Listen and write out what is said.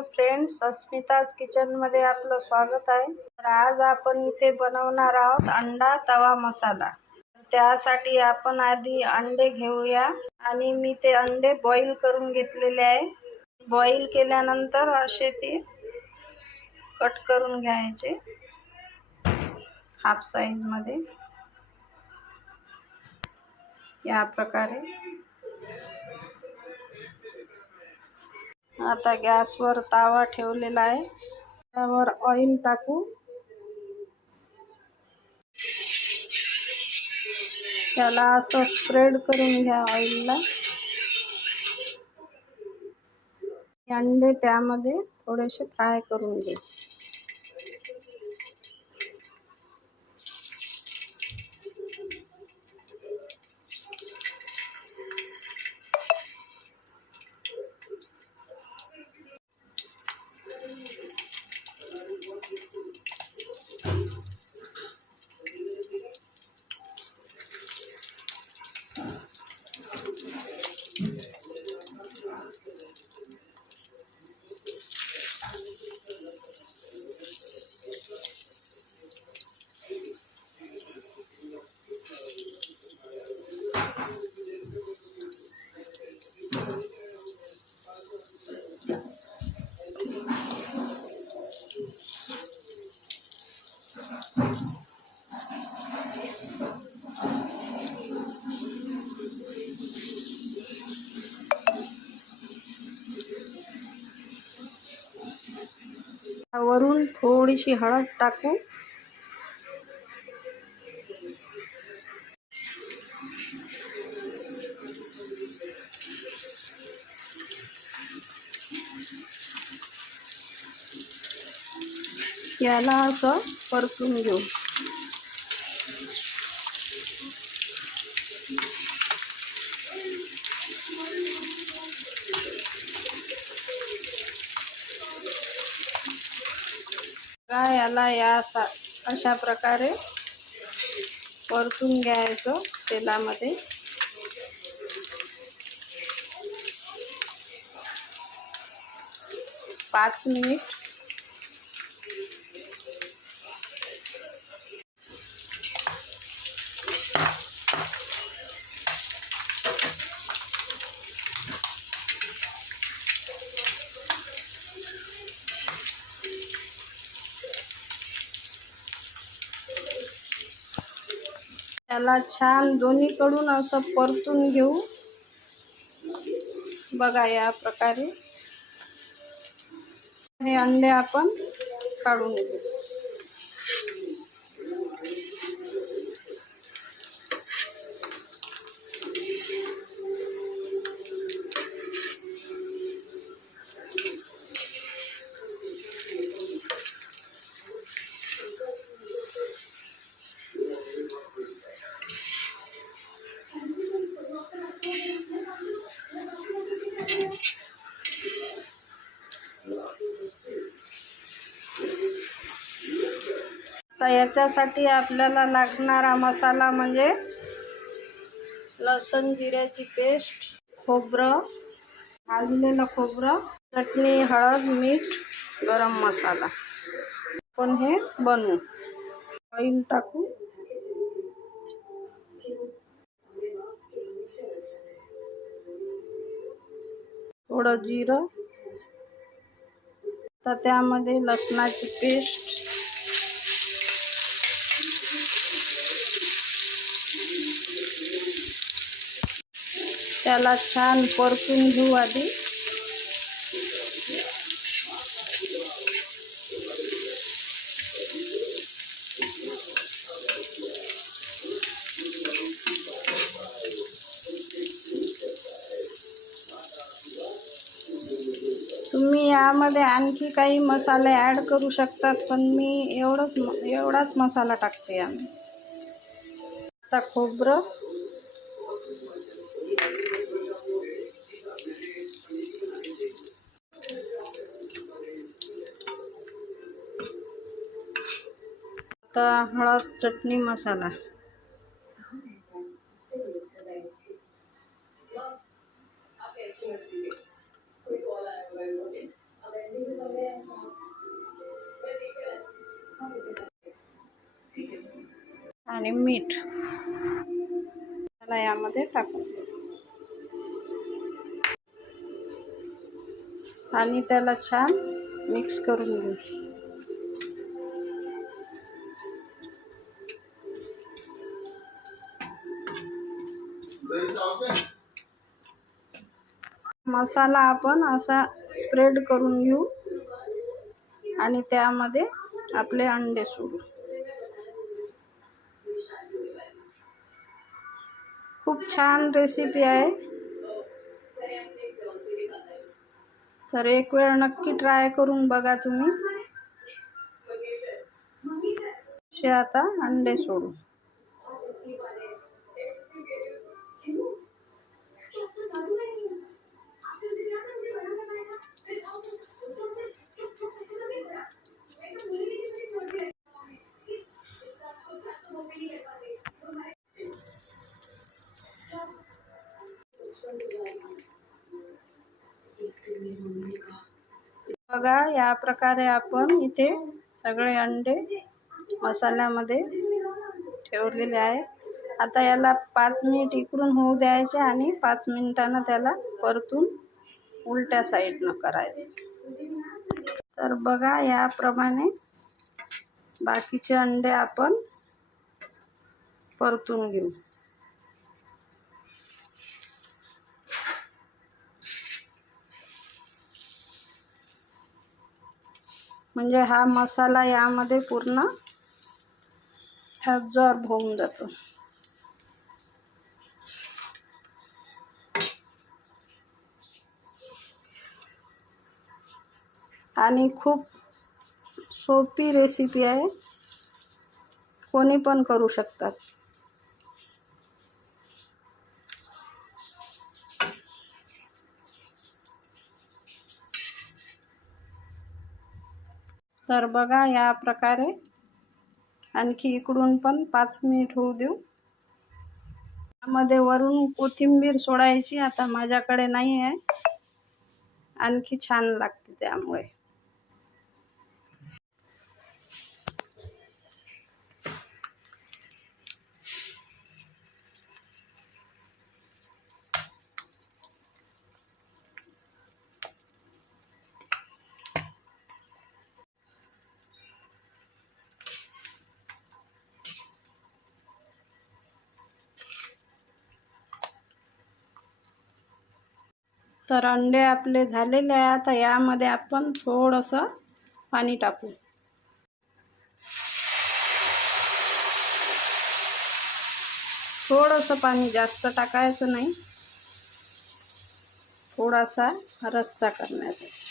Hello friends, अस्मिताज किचनमध्ये आपलं स्वागत आहे। तर आज आपण इथे बनवणार आहोत अंडा तवा मसाला। त्यासाठी आपण आधी अंडे घेऊया आणि मी ते अंडे बॉईल करून घेतलेले आहे। बॉईल केल्यानंतर असे ते कट करून घ्यायचे हाफ साइज मध्ये या प्रकारे। आता गॅसवर तवा ठेवलेला आहे, त्यावर ऑइल टाकू। त्याला असं स्प्रेड करून घ्या ऑइलला। अंडे त्यामध्ये थोडेसे फ्राय करून घे। वरून थोडीशी हळद टाकू। याला असं परतून घेऊ। याला अशा प्रकारे परतून घ्यायचं तेलामध्ये। पाच मिनिट। त्याला छान दोन्हीकडून असं परतून घेऊ। बघा या प्रकारे हे अंडे आपण काढून घेऊ। तर याच्यासाठी आपल्याला लागणारा मसाला म्हणजे लसूण जिऱ्याची पेस्ट, खोबरं, भाजलेलं खोबरं, चटणी, हळद, मीठ, गरम मसाला। आपण हे बनवू। ऑइल टाकू। थोडं जिरं, तर त्यामध्ये लसणाची पेस्ट, त्याला छान परतून घेऊ आधी। तुम्ही यामध्ये आणखी काही मसाले ॲड करू शकतात, पण मी एवढाच मसाला टाकते आम्ही। आता खोबरं, आता हळद, चटणी मसाला, आणि मीठ त्याला यामध्ये टाकून आणि त्याला छान मिक्स करून घेऊ. मसाला आपण असा स्प्रेड करून घेऊ आणि त्यामध्ये आपले अंडे सोडू. खूप छान रेसिपी आहे, तर एक वेळ नक्की ट्राय करून बघा तुम्ही. आता अंडे सोडू. बघा, या प्रकारे आपण इथे सगळे अंडे मसाल्यामध्ये ठेवलेले आहे. आता याला 5 मिनिट इकडून होऊ द्यायचे आणि 5 मिनिटांना त्याला परतून उलट्या साईडनं करायचं. तर बघा, याप्रमाणे बाकीचे अंडे आपण परतून घेऊ. म्हणजे हा मसाला यामध्ये पूर्ण ॲब्झॉर्ब होऊन जातो. आणि खूप सोपी रेसिपी आहे, कोणी पण करू शकतात. तर बघा, या प्रकारे आणखी इकडून पण 5 मिनिट होऊ देऊ. यामध्ये वरून कोथिंबीर सोडायची, आता माझ्याकडे नाही आहे, आणखी छान लागते त्यामुळे. तर अंडे आपले झालेले आहे. आता यामध्ये आपण थोडंसं पाणी टाकू. थोडंसं पाणी, जास्त टाकायचं नाही, थोडासा रस्सा करण्यासाठी.